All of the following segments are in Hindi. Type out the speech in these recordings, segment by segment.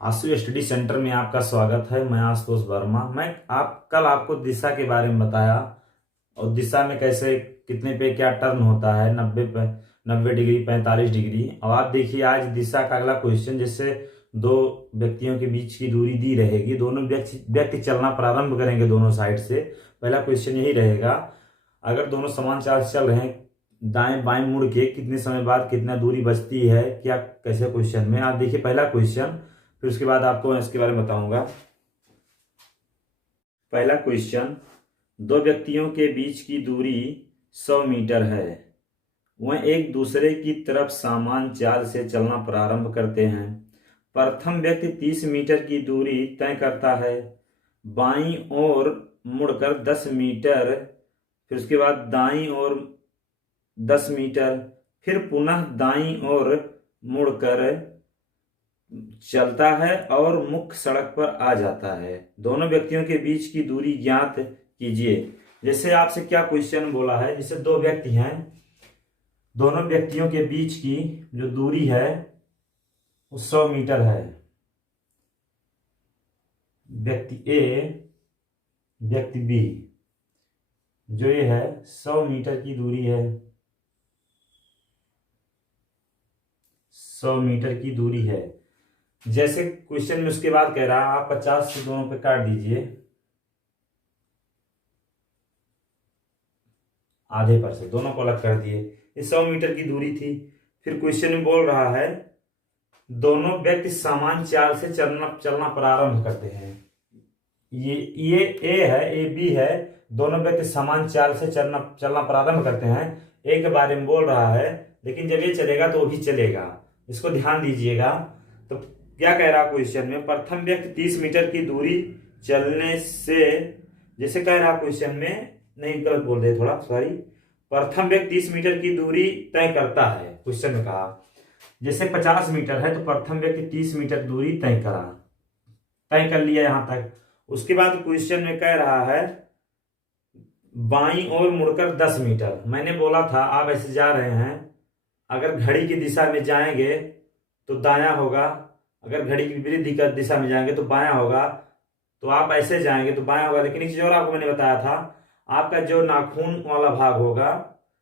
आशु स्टडी सेंटर में आपका स्वागत है। मैं आशुतोष वर्मा। मैं कल आपको दिशा के बारे में बताया और दिशा में कैसे कितने पे क्या टर्न होता है, 90 डिग्री, 45 डिग्री। और आप देखिए आज दिशा का अगला क्वेश्चन, जैसे दो व्यक्तियों के बीच की दूरी दी रहेगी, दोनों व्यक्ति चलना प्रारंभ करेंगे दोनों साइड से। पहला क्वेश्चन यही रहेगा, अगर दोनों समान चाल से चल रहे हैं, दाएं बाएं मुड़ के कितने समय बाद कितना दूरी बचती है, क्या कैसे क्वेश्चन में। आप देखिए पहला क्वेश्चन, फिर उसके बाद आपको इसके बारे में बताऊंगा। पहला क्वेश्चन, दो व्यक्तियों के बीच की दूरी 100 मीटर है। वह एक दूसरे की तरफ समान चाल से चलना प्रारंभ करते हैं। प्रथम व्यक्ति 30 मीटर की दूरी तय करता है, बाईं ओर मुड़कर 10 मीटर, फिर उसके बाद दाईं ओर 10 मीटर, फिर पुनः दाईं ओर मुड़कर चलता है और मुख्य सड़क पर आ जाता है। दोनों व्यक्तियों के बीच की दूरी ज्ञात कीजिए। जैसे आपसे क्या क्वेश्चन बोला है, जैसे दो व्यक्ति हैं, दोनों व्यक्तियों के बीच की जो दूरी है वो 100 मीटर है। व्यक्ति ए, व्यक्ति बी, जो ये है 100 मीटर की दूरी है, 100 मीटर की दूरी है। जैसे क्वेश्चन में उसके बाद कह रहा है आप 50 से दोनों पे काट दीजिए, आधे पर से दोनों को अलग कर दिए। ये 100 मीटर की दूरी थी। फिर क्वेश्चन में बोल रहा है दोनों व्यक्ति समान चाल से चलना प्रारंभ करते हैं। ये ए है, ए बी है, दोनों व्यक्ति समान चाल से चलना प्रारंभ करते हैं। ए के बारे में बोल रहा है, लेकिन जब ये चलेगा तो वो भी चलेगा। इसको ध्यान दीजिएगा। तो क्या कह रहा क्वेश्चन में, प्रथम व्यक्ति 30 मीटर की दूरी चलने से, जैसे कह रहा क्वेश्चन में, नहीं गलत बोल रहे थोड़ा, सॉरी। प्रथम व्यक्ति 30 मीटर की दूरी तय करता है। क्वेश्चन में कहा जैसे 50 मीटर है तो प्रथम व्यक्ति 30 मीटर दूरी तय कर लिया यहां तक। उसके बाद क्वेश्चन में कह रहा है बाईं ओर मुड़कर 10 मीटर। मैंने बोला था आप ऐसे जा रहे हैं, अगर घड़ी की दिशा में जाएंगे तो दायां होगा, अगर घड़ी की विपरीत दिशा में जाएंगे तो बायां होगा, तो आप ऐसे जाएंगे तो बायां होगा। लेकिन एक चीज और आपको मैंने बताया था, आपका जो नाखून वाला भाग होगा,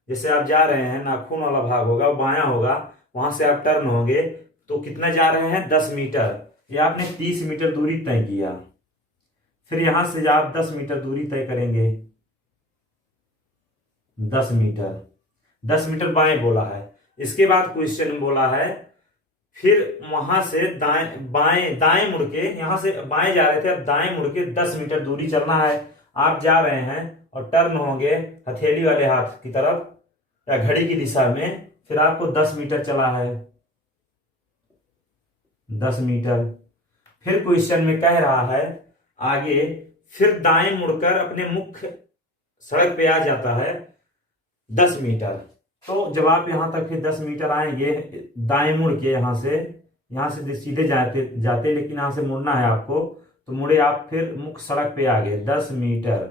जैसे आप जा रहे हैं नाखून वाला भाग होगा वो बायां होगा, वहां से आप टर्न होंगे तो कितना जा रहे हैं, 10 मीटर। ये आपने 30 मीटर दूरी तय किया। फिर यहां से आप 10 मीटर दूरी तय करेंगे, 10 मीटर, 10 मीटर बाएं बोला है। इसके बाद क्वेश्चन में बोला है फिर वहां से दाएं मुड़ के, यहां से बाएं जा रहे थे, अब दाएं मुड़ के 10 मीटर दूरी चलना है। आप जा रहे हैं और टर्न होंगे हथेली वाले हाथ की तरफ या घड़ी की दिशा में, फिर आपको 10 मीटर चला है, 10 मीटर। फिर क्वेश्चन में कह रहा है आगे, फिर दाएं मुड़कर अपने मुख्य सड़क पे आ जाता है 10 मीटर। तो जब आप यहां तक फिर 10 मीटर आएंगे, दाएं मुड़ के यहां से सीधे जाते, लेकिन यहां से मुड़ना है आपको, तो मुड़े आप फिर मुख्य सड़क पे आ गए 10 मीटर।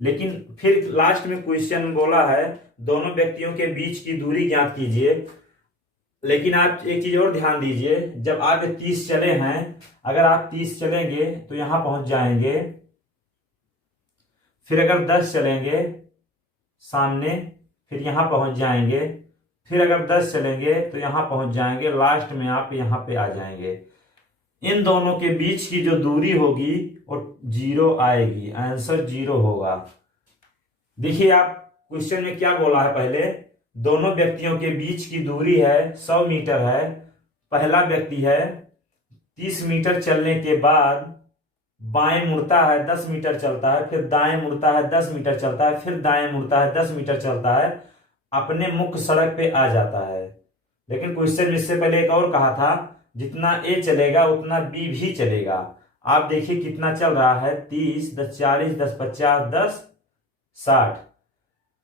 लेकिन फिर लास्ट में क्वेश्चन बोला है दोनों व्यक्तियों के बीच की दूरी ज्ञात कीजिए। लेकिन आप एक चीज और ध्यान दीजिए, जब आप 30 चले हैं, अगर आप 30 चलेंगे तो यहां पहुंच जाएंगे, फिर अगर 10 चलेंगे सामने, फिर यहां पहुंच जाएंगे, फिर अगर 10 चलेंगे तो यहां पहुंच जाएंगे, लास्ट में आप यहां पे आ जाएंगे। इन दोनों के बीच की जो दूरी होगी वो 0 आएगी, आंसर 0 होगा। देखिए आप क्वेश्चन में क्या बोला है, पहले दोनों व्यक्तियों के बीच की दूरी है 100 मीटर है। पहला व्यक्ति है 30 मीटर चलने के बाद बाएं मुड़ता है, 10 मीटर चलता है, फिर दाएं मुड़ता है, 10 मीटर चलता है, फिर दाएं मुड़ता है, 10 मीटर चलता है, अपने मुख्य सड़क पे आ जाता है। लेकिन क्वेश्चन में इससे पहले एक और कहा था, जितना ए चलेगा उतना बी भी चलेगा। आप देखिए कितना चल रहा है, 30, 10 40, 10 50, 10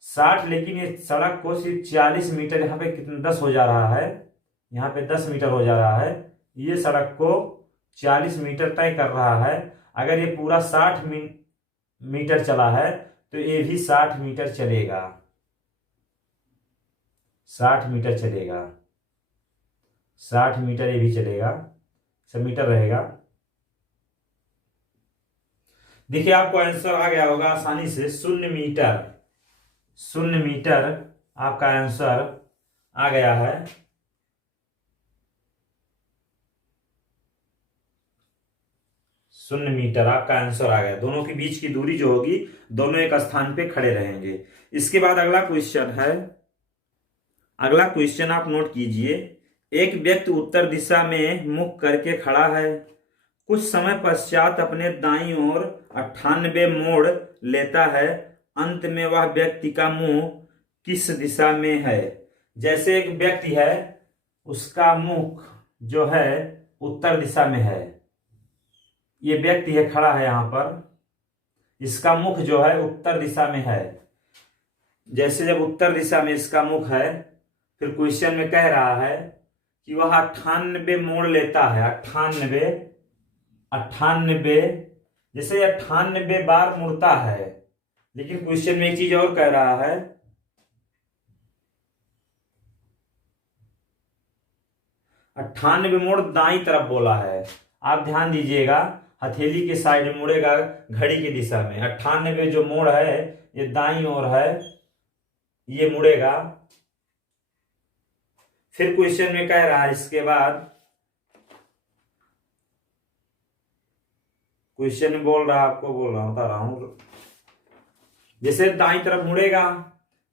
60, लेकिन ये सड़क को सिर्फ 40 मीटर, यहाँ पे कितना 10 हो जा रहा है, यहाँ पे 10 मीटर हो जा रहा है, ये सड़क को 40 मीटर तय कर रहा है। अगर ये पूरा 60 मीटर चला है तो ये भी 60 मीटर चलेगा, 60 मीटर चलेगा, 60 मीटर ये भी चलेगा। मीटर रहेगा। देखिए आपको आंसर आ गया होगा आसानी से, 0 मीटर। 0 मीटर आपका आंसर आ गया है। 0 मीटर आपका आंसर आ गया। दोनों के बीच की दूरी जो होगी, दोनों एक स्थान पे खड़े रहेंगे। इसके बाद अगला क्वेश्चन है, अगला क्वेश्चन आप नोट कीजिए। एक व्यक्ति उत्तर दिशा में मुख करके खड़ा है, कुछ समय पश्चात अपने दाईं ओर 98 मोड़ लेता है, अंत में वह व्यक्ति का मुंह किस दिशा में है? जैसे एक व्यक्ति है, उसका मुख जो है उत्तर दिशा में है। ये व्यक्ति है, खड़ा है यहां पर, इसका मुख जो है उत्तर दिशा में है। जैसे जब उत्तर दिशा में इसका मुख है, फिर क्वेश्चन में कह रहा है कि वह 98 मोड़ लेता है। 98 जैसे 98 बार मुड़ता है। लेकिन क्वेश्चन में एक चीज और कह रहा है, 98 मोड़ दाईं तरफ बोला है। आप ध्यान दीजिएगा, हथेली के साइड में मुड़ेगा घड़ी की दिशा में। 98 जो मोड़ है ये दाईं ओर है, ये मुड़ेगा। फिर क्वेश्चन में कह रहा है, इसके बाद क्वेश्चन में बोल रहा, आपको बोल रहा हूं, बता रहा हूं, जैसे दाईं तरफ मुड़ेगा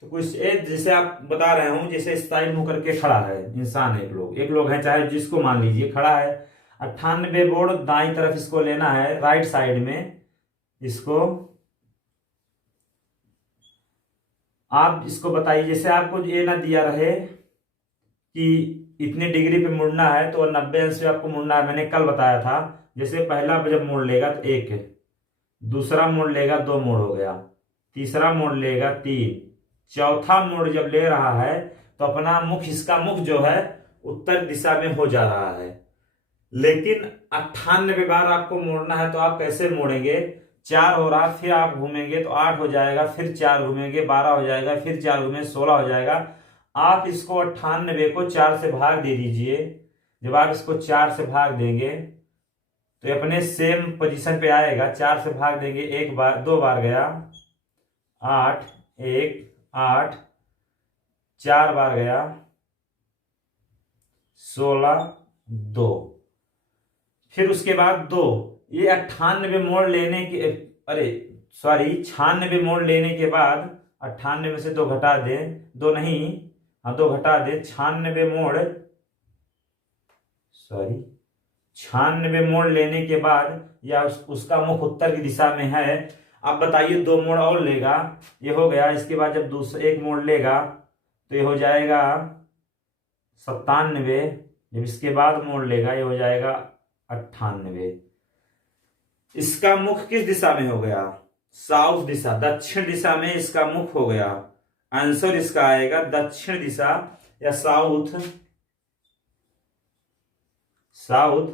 तो कुछ जैसे आप बता रहे हूं, जैसे स्टाइल मुंह करके खड़ा है इंसान, एक लोग है, चाहे जिसको मान लीजिए, खड़ा है। 98 बोर्ड दाईं तरफ इसको लेना है, राइट साइड में। इसको आप इसको बताइए, जैसे आपको ये ना दिया रहे कि इतने डिग्री पे मुड़ना है तो 90 अंश पे आपको मुड़ना है। मैंने कल बताया था, जैसे पहला जब मोड़ लेगा तो 1, दूसरा मोड़ लेगा 2 मोड़ हो गया, तीसरा मोड़ लेगा 3, चौथा मोड़ जब ले रहा है तो अपना मुख, इसका मुख जो है उत्तर दिशा में हो जा रहा है। लेकिन 98 बार आपको मोड़ना है तो आप कैसे मोड़ेंगे? 4 हो रहा, फिर आप घूमेंगे तो 8 हो जाएगा, फिर 4 घूमेंगे 12 हो जाएगा, फिर 4 घूमेंगे 16 हो जाएगा। आप इसको 98 को 4 से भाग दे दीजिए। जब आप इसको 4 से भाग देंगे तो अपने सेम पोजीशन पे आएगा। 4 से भाग देंगे, 1 बार, 2 बार गया 8, 1 8, 4 बार गया 16 2, फिर उसके बाद 2। ये 98 मोड़ लेने के, अरे सॉरी 96 मोड़ लेने के बाद 98 में से 2 घटा दे, 2 नहीं, हाँ 2 घटा दे, 96 मोड़, सॉरी 96 मोड़ लेने के बाद या उसका मुख उत्तर की दिशा में है। अब बताइए 2 मोड़ और लेगा, ये हो गया। इसके बाद जब दूसरा 1 मोड़ लेगा तो ये हो जाएगा 97, जब इसके बाद मोड़ लेगा ये हो जाएगा 98। इसका मुख किस दिशा में हो गया? साउथ दिशा, दक्षिण दिशा में इसका मुख हो गया। आंसर इसका आएगा दक्षिण दिशा या साउथ। साउथ,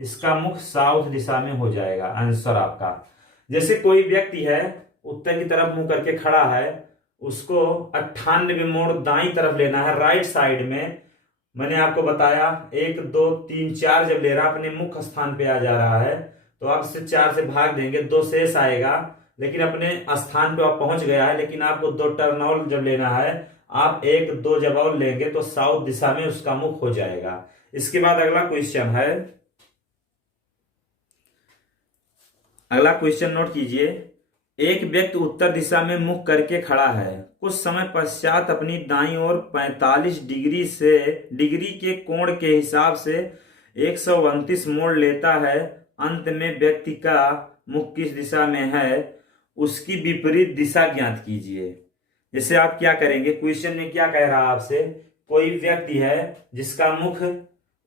इसका मुख साउथ दिशा में हो जाएगा आंसर आपका। जैसे कोई व्यक्ति है, उत्तर की तरफ मुंह करके खड़ा है, उसको 98 मोड़ दाईं तरफ लेना है, राइट साइड में। मैंने आपको बताया 1 2 3 4 जब ले रहा, अपने मुख्य स्थान पे आ जा रहा है तो आप इसे 4 से भाग देंगे, 2 शेष आएगा। लेकिन अपने स्थान पे आप पहुंच गया है, लेकिन आपको 2 टर्न और जब लेना है, आप 1 2 जब और लेंगे तो साउथ दिशा में उसका मुख हो जाएगा। इसके बाद अगला क्वेश्चन है, अगला क्वेश्चन नोट कीजिए। एक व्यक्ति उत्तर दिशा में मुख करके खड़ा है, कुछ समय पश्चात अपनी दाईं ओर 45 डिग्री के कोण के हिसाब से 129 मोड़ लेता है, अंत में व्यक्ति का मुख किस दिशा में है? उसकी विपरीत दिशा ज्ञात कीजिए। जैसे आप क्या करेंगे, क्वेश्चन में क्या कह रहा है आपसे, कोई व्यक्ति है जिसका मुख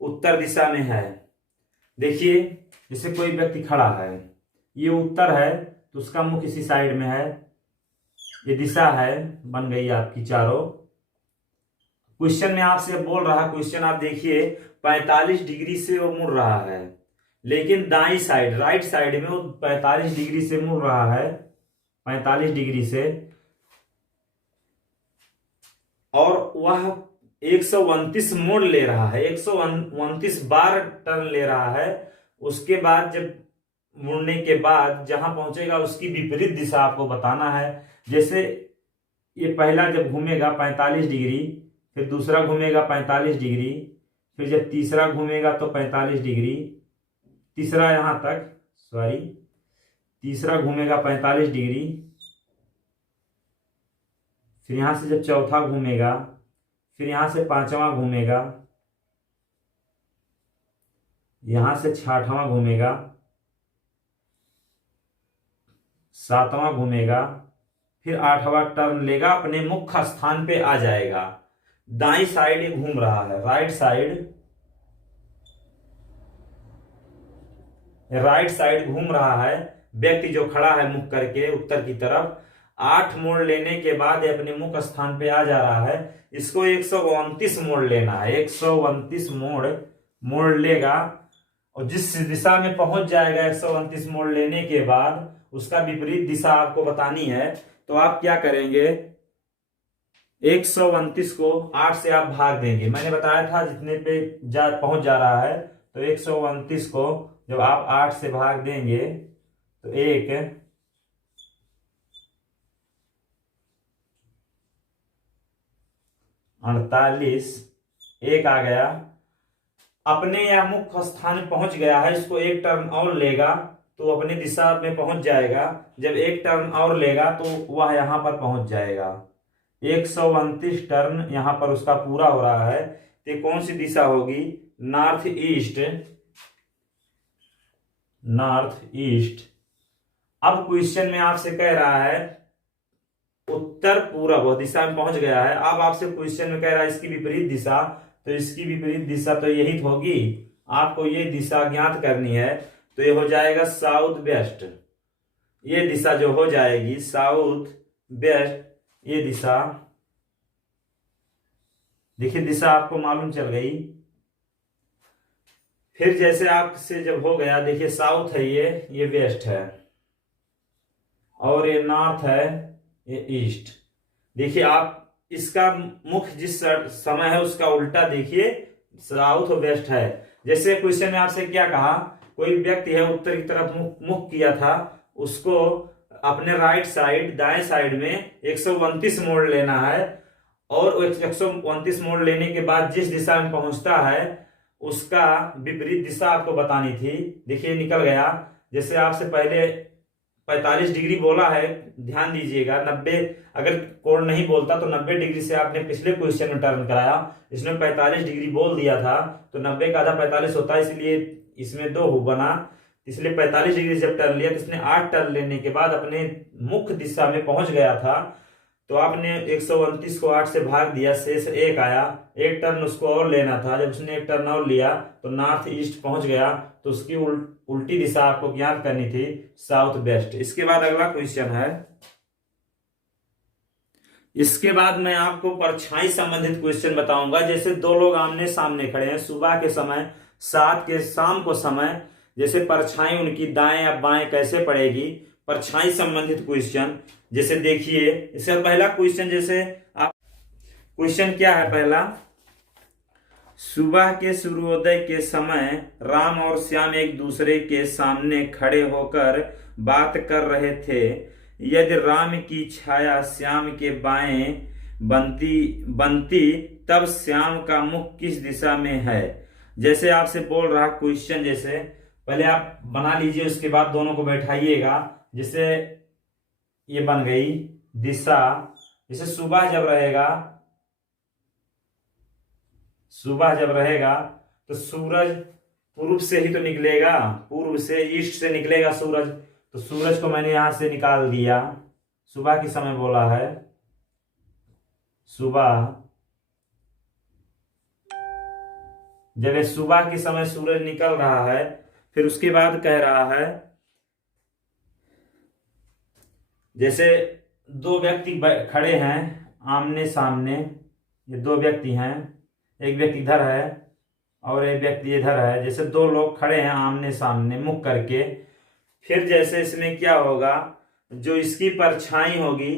उत्तर दिशा में है। देखिए जैसे कोई व्यक्ति खड़ा है, ये उत्तर है तो उसका मुख इसी साइड में है, ये दिशा है, बन गई आपकी चारों। क्वेश्चन में आपसे बोल रहा, क्वेश्चन आप देखिए 45 डिग्री से वो मुड़ रहा है, लेकिन दाईं साइड, राइट साइड में वो 45 डिग्री से मुड़ रहा है, 45 डिग्री से, और वह 129 मोड़ ले रहा है, 129 बार टर्न ले रहा है। उसके बाद जब मुड़ने के बाद जहां पहुंचेगा उसकी विपरीत दिशा आपको बताना है। जैसे ये पहला जब घूमेगा 45 डिग्री, फिर दूसरा घूमेगा 45 डिग्री, फिर जब तीसरा घूमेगा तो 45 डिग्री, तीसरा यहां तक, सॉरी, तीसरा घूमेगा 45 डिग्री, फिर यहां से जब चौथा घूमेगा, फिर यहां से पांचवा घूमेगा, यहां से छठवां घूमेगा, सातवां घूमेगा, फिर आठवां टर्न लेगा, अपने मुख्य स्थान पे आ जाएगा। दाईं साइड ये घूम रहा है, राइट साइड घूम रहा है व्यक्ति जो खड़ा है मुख करके उत्तर की तरफ। 8 मोड़ लेने के बाद ये अपने मुख्य स्थान पे आ जा रहा है। इसको 129 मोड़ लेना है, 129 मोड़ लेगा, और जिस दिशा में पहुंच जाएगा 129 मोड़ लेने के बाद उसका विपरीत दिशा आपको बतानी है। तो आप क्या करेंगे, 129 को 8 से आप भाग देंगे। मैंने बताया था जितने पे पहुंच जा रहा है, तो 129 को जब आप 8 से भाग देंगे तो 48, 1 आ गया, अपने या मुख्य स्थान पहुंच गया है। इसको एक टर्न और लेगा तो अपनी दिशा में पहुंच जाएगा। जब एक टर्न और लेगा तो वह यहां पर पहुंच जाएगा। 129 टर्न यहां पर उसका पूरा हो रहा है। तो कौन सी दिशा होगी, नॉर्थ ईस्ट। अब क्वेश्चन में आपसे कह रहा है उत्तर पूर्व दिशा में पहुंच गया है। अब आपसे क्वेश्चन में कह रहा है इसकी विपरीत दिशा, तो इसकी विपरीत दिशा तो यही होगी। आपको ये दिशा ज्ञात करनी है, तो ये हो जाएगा साउथ वेस्ट। ये दिशा जो हो जाएगी साउथ वेस्ट, ये दिशा, देखिए दिशा आपको मालूम चल गई। फिर जैसे आपसे जब हो गया, देखिए साउथ है, ये वेस्ट है, और ये नॉर्थ है, ये ईस्ट। देखिए आप इसका मुख्य जिस समय है उसका उल्टा देखिए, साउथ और वेस्ट है। जैसे क्वेश्चन में आपसे क्या कहा, कोई व्यक्ति है उत्तर की तरफ मुख किया था, उसको अपने राइट साइड दाएं साइड में 129 मोड़ लेना है, और 129 मोड़ लेने के बाद जिस दिशा में पहुंचता है उसका विपरीत दिशा आपको बतानी थी। देखिए निकल गया। जैसे आपसे पहले 45 डिग्री बोला है, ध्यान दीजिएगा। 90 अगर कोण नहीं बोलता तो 90 डिग्री से आपने पिछले क्वेश्चन में टर्न कराया, इसमें 45 डिग्री बोल दिया था, तो 90 का आधा 45 होता है, इसलिए इसमें 2 बना। इसलिए 45 डिग्री जब टर्न लिया तो इसने 8 टर्न लेने के बाद अपने मुख्य दिशा में पहुंच गया था। तो आपने 129 को 8 से भाग दिया, शेष 1 आया। एक टर्न उसको और लेना था, जब उसने एक टर्न और लिया तो नॉर्थ ईस्ट पहुंच गया, तो उसकी उल्टी दिशा आपको ज्ञात करनी थी, साउथ वेस्ट। इसके बाद अगला क्वेश्चन है, इसके बाद मैं आपको परछाई संबंधित क्वेश्चन बताऊंगा। जैसे 2 लोग आमने सामने खड़े हैं सुबह के समय, 7 के शाम को समय, जैसे परछाई उनकी दाएं या बाएं कैसे पड़ेगी, परछाई संबंधित क्वेश्चन। जैसे देखिए इसका पहला क्वेश्चन, जैसे आप क्वेश्चन क्या है पहला, सुबह के सूर्योदय के समय राम और श्याम एक दूसरे के सामने खड़े होकर बात कर रहे थे। यदि राम की छाया श्याम के बाएं बनती तब श्याम का मुख किस दिशा में है। जैसे आपसे बोल रहा क्वेश्चन, जैसे पहले आप बना लीजिए, उसके बाद दोनों को बैठाइएगा। जैसे ये बन गई दिशा। जैसे सुबह जब रहेगा तो सूरज पूर्व से ही तो निकलेगा, पूर्व से ईस्ट से निकलेगा सूरज, तो सूरज को मैंने यहां से निकाल दिया। सुबह के समय बोला है, सुबह, जब ये सुबह के समय सूरज निकल रहा है, फिर उसके बाद कह रहा है जैसे 2 व्यक्ति खड़े हैं आमने सामने, ये 2 व्यक्ति हैं, एक व्यक्ति इधर है और एक व्यक्ति इधर है। जैसे 2 लोग खड़े हैं आमने सामने मुख करके, फिर जैसे इसमें क्या होगा, जो इसकी परछाई होगी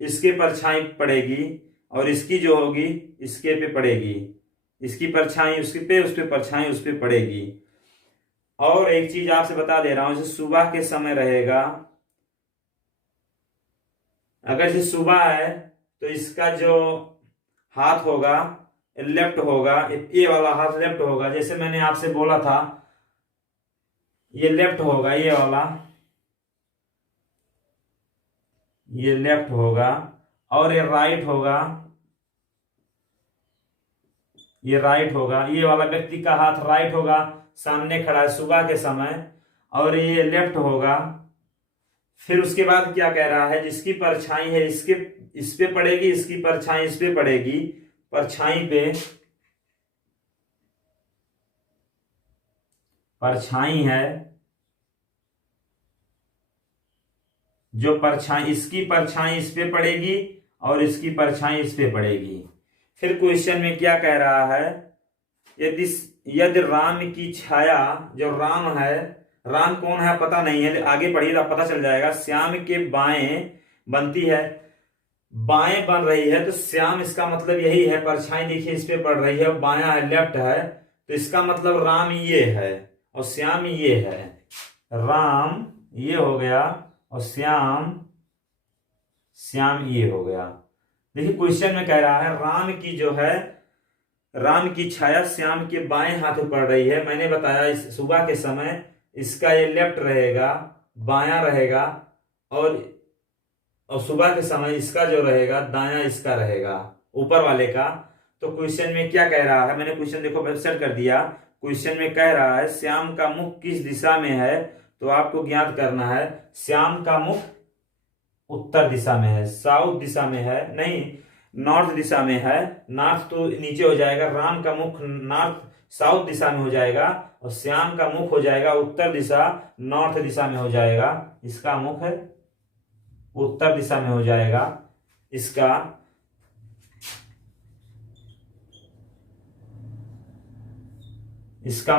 इसके परछाई पड़ेगी, और इसकी जो होगी इसके पे पड़ेगी, इसकी परछाई उसके पे, उस पे परछाई उस पे पड़ेगी। और एक चीज आपसे बता दे रहा हूं, जैसे सुबह के समय रहेगा, अगर जैसे सुबह है तो इसका जो हाथ होगा लेफ्ट होगा, ये वाला हाथ लेफ्ट होगा, जैसे मैंने आपसे बोला था ये लेफ्ट होगा, ये वाला ये लेफ्ट होगा, और ये राइट होगा, ये राइट होगा। ये वाला व्यक्ति का हाथ राइट होगा, सामने खड़ा है सुबह के समय, और ये लेफ्ट होगा। फिर उसके बाद क्या कह रहा है, जिसकी परछाई है इसके इस पे पड़ेगी, इसकी परछाई इस पे पड़ेगी, परछाई पे परछाई है, जो परछाई इसकी परछाई इस पे पड़ेगी और इसकी परछाई इस पे पड़ेगी। फिर क्वेश्चन में क्या कह रहा है, यदि राम की छाया, जो राम है, राम कौन है पता नहीं है, आगे पढ़िए तो पता चल जाएगा। श्याम के बाएं बनती है, बाएं बन रही है तो श्याम इसका मतलब यही है, परछाई देखिए इस पे पड़ रही है, बायां है लेफ्ट है, तो इसका मतलब राम ये है और श्याम ये है। राम ये हो गया और श्याम श्याम ये हो गया। देखिए क्वेश्चन में कह रहा है राम की जो है, राम की छाया श्याम के बाएं हाथ में पड़ रही है। मैंने बताया इस सुबह के समय इसका ये लेफ्ट रहेगा, बायां रहेगा, और सुबह के समय इसका जो रहेगा दायां इसका रहेगा, ऊपर वाले का। तो क्वेश्चन में क्या कह रहा है, मैंने क्वेश्चन देखो वेबसाइट कर दिया। क्वेश्चन में कह रहा है श्याम का मुख किस दिशा में है, तो आपको ज्ञात करना है श्याम का मुख उत्तर दिशा में है, साउथ दिशा में है, नहीं नॉर्थ दिशा में है। नॉर्थ तो नीचे हो जाएगा, राम का मुख नॉर्थ साउथ दिशा में हो जाएगा और श्याम का मुख हो जाएगा उत्तर दिशा, नॉर्थ दिशा में हो जाएगा। इसका मुख उत्तर दिशा में हो जाएगा, इसका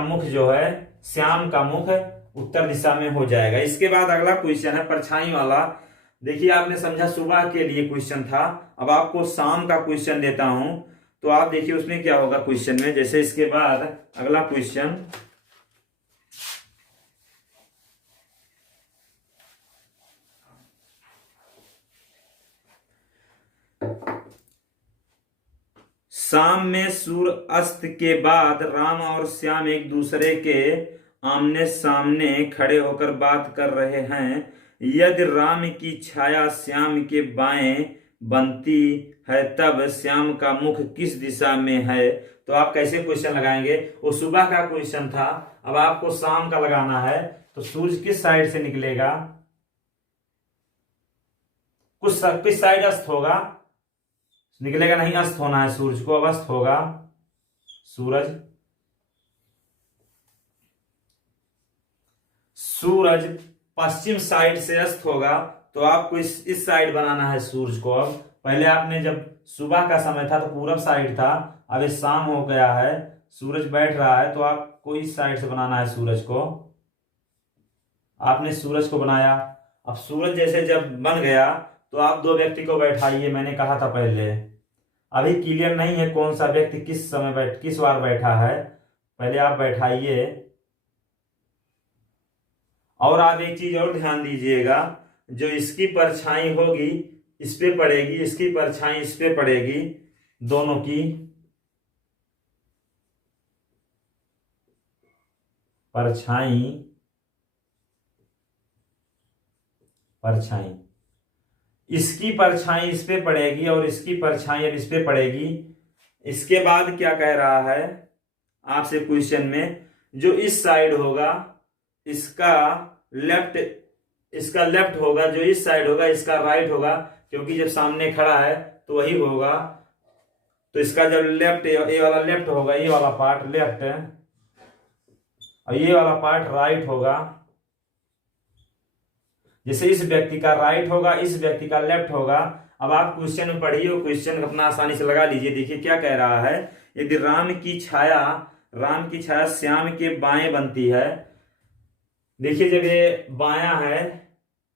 मुख जो है, श्याम का मुख उत्तर दिशा में हो जाएगा। इसके बाद अगला क्वेश्चन है परछाई वाला। देखिए आपने समझा सुबह के लिए क्वेश्चन था, अब आपको शाम का क्वेश्चन देता हूं, तो आप देखिए उसमें क्या होगा क्वेश्चन में। जैसे इसके बाद अगला क्वेश्चन, शाम में सूर्य अस्त के बाद राम और श्याम एक दूसरे के आमने सामने खड़े होकर बात कर रहे हैं। यदि राम की छाया श्याम के बाएं बनती है तब श्याम का मुख किस दिशा में है। तो आप कैसे क्वेश्चन लगाएंगे, वो सुबह का क्वेश्चन था, अब आपको शाम का लगाना है। तो सूर्य किस साइड से निकलेगा, किस साइड अस्त होगा, निकलेगा नहीं, अस्त होना है सूरज को, अब अस्त होगा सूरज पश्चिम साइड से अस्त होगा। तो आपको इस साइड बनाना है सूरज को। अब पहले आपने जब सुबह का समय था तो पूरब साइड था, अब ये शाम हो गया है, सूरज बैठ रहा है, तो आपको इस साइड से बनाना है सूरज को। आपने सूरज को बनाया, अब सूरज जैसे जब बन गया तो आप दो व्यक्ति को बैठाइए, मैंने कहा था पहले, अभी क्लियर नहीं है कौन सा व्यक्ति किस बार बैठा है, पहले आप बैठाइए। और आप एक चीज और ध्यान दीजिएगा, जो इसकी परछाई होगी इस पे पड़ेगी, इसकी परछाई इस पे पड़ेगी, दोनों की परछाई इसकी परछाई इस पे पड़ेगी और इसकी परछाई अब इस पे पड़ेगी। इसके बाद क्या कह रहा है आपसे क्वेश्चन में, जो इस साइड होगा इसका लेफ्ट होगा, जो इस साइड होगा इसका राइट होगा, क्योंकि जब सामने खड़ा है तो वही होगा। तो इसका जब लेफ्ट, ये वाला लेफ्ट होगा, ये वाला पार्ट लेफ्ट है और ये वाला पार्ट राइट होगा। जैसे इस व्यक्ति का राइट होगा, इस व्यक्ति का लेफ्ट होगा। अब आप क्वेश्चन में पढ़िए, वो क्वेश्चन अपना आसानी से लगा लीजिए। देखिए क्या कह रहा है, यदि राम की छाया श्याम के बाएं बनती है। देखिए जब ये बायां है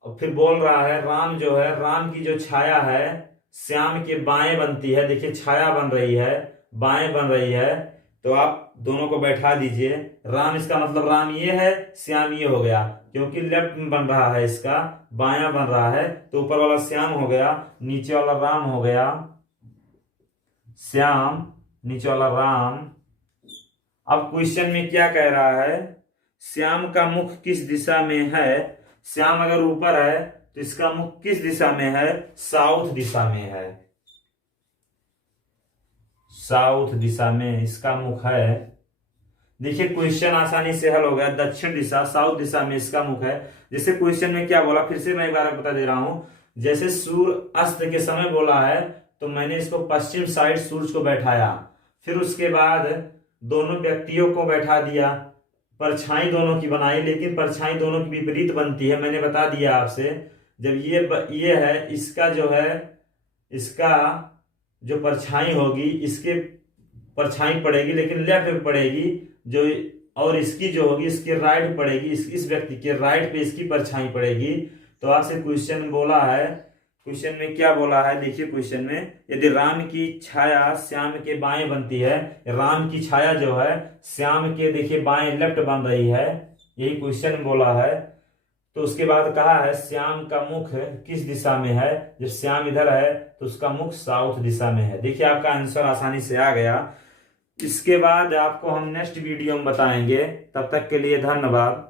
और फिर बोल रहा है राम जो है, राम की जो छाया है श्याम के बाएं बनती है, देखिए छाया बन रही है, बाएं बन रही है, तो आप दोनों को बैठा दीजिए। राम इसका मतलब राम ये है, श्याम ये हो गया, क्योंकि लेफ्ट में बन रहा है इसका, बायां बन रहा है, तो ऊपर वाला श्याम हो गया, नीचे वाला राम हो गया, श्याम, नीचे वाला राम। अब क्वेश्चन में क्या कह रहा है, श्याम का मुख किस दिशा में है। श्याम अगर ऊपर है तो इसका मुख किस दिशा में है, साउथ दिशा में है, साउथ दिशा में इसका मुख है। देखिए क्वेश्चन आसानी से हल हो गया, दक्षिण दिशा, साउथ दिशा में इसका मुख है। जैसे क्वेश्चन में क्या बोला, फिर से मैं एक बार बता दे रहा हूं। जैसे सूर्य अस्त के समय बोला है तो मैंने इसको पश्चिम साइड सूर्य को बैठाया, फिर उसके बाद दोनों व्यक्तियों को बैठा दिया, परछाई दोनों की बनाई, लेकिन परछाई दोनों की विपरीत बनती है, मैंने बता दिया आपसे। जब ये है, इसका जो है, इसका जो परछाई होगी, इसके परछाई पड़ेगी लेकिन लेफ्ट पे पड़ेगी जो, और इसकी जो होगी इसके राइट पड़ेगी, इस व्यक्ति के राइट पे इसकी परछाई पड़ेगी। तो आपसे क्वेश्चन बोला है, क्वेश्चन में क्या बोला है, देखिए क्वेश्चन में, यदि राम की छाया श्याम के बाएं बनती है, राम की छाया जो है श्याम के देखिए बाएं लेफ्ट बन रही है, यही क्वेश्चन बोला है। तो उसके बाद कहा है श्याम का मुख किस दिशा में है, जब श्याम इधर है तो उसका मुख साउथ दिशा में है। देखिए आपका आंसर आसानी से आ गया। इसके बाद आपको हम नेक्स्ट वीडियो में बताएंगे, तब तक के लिए धन्यवाद।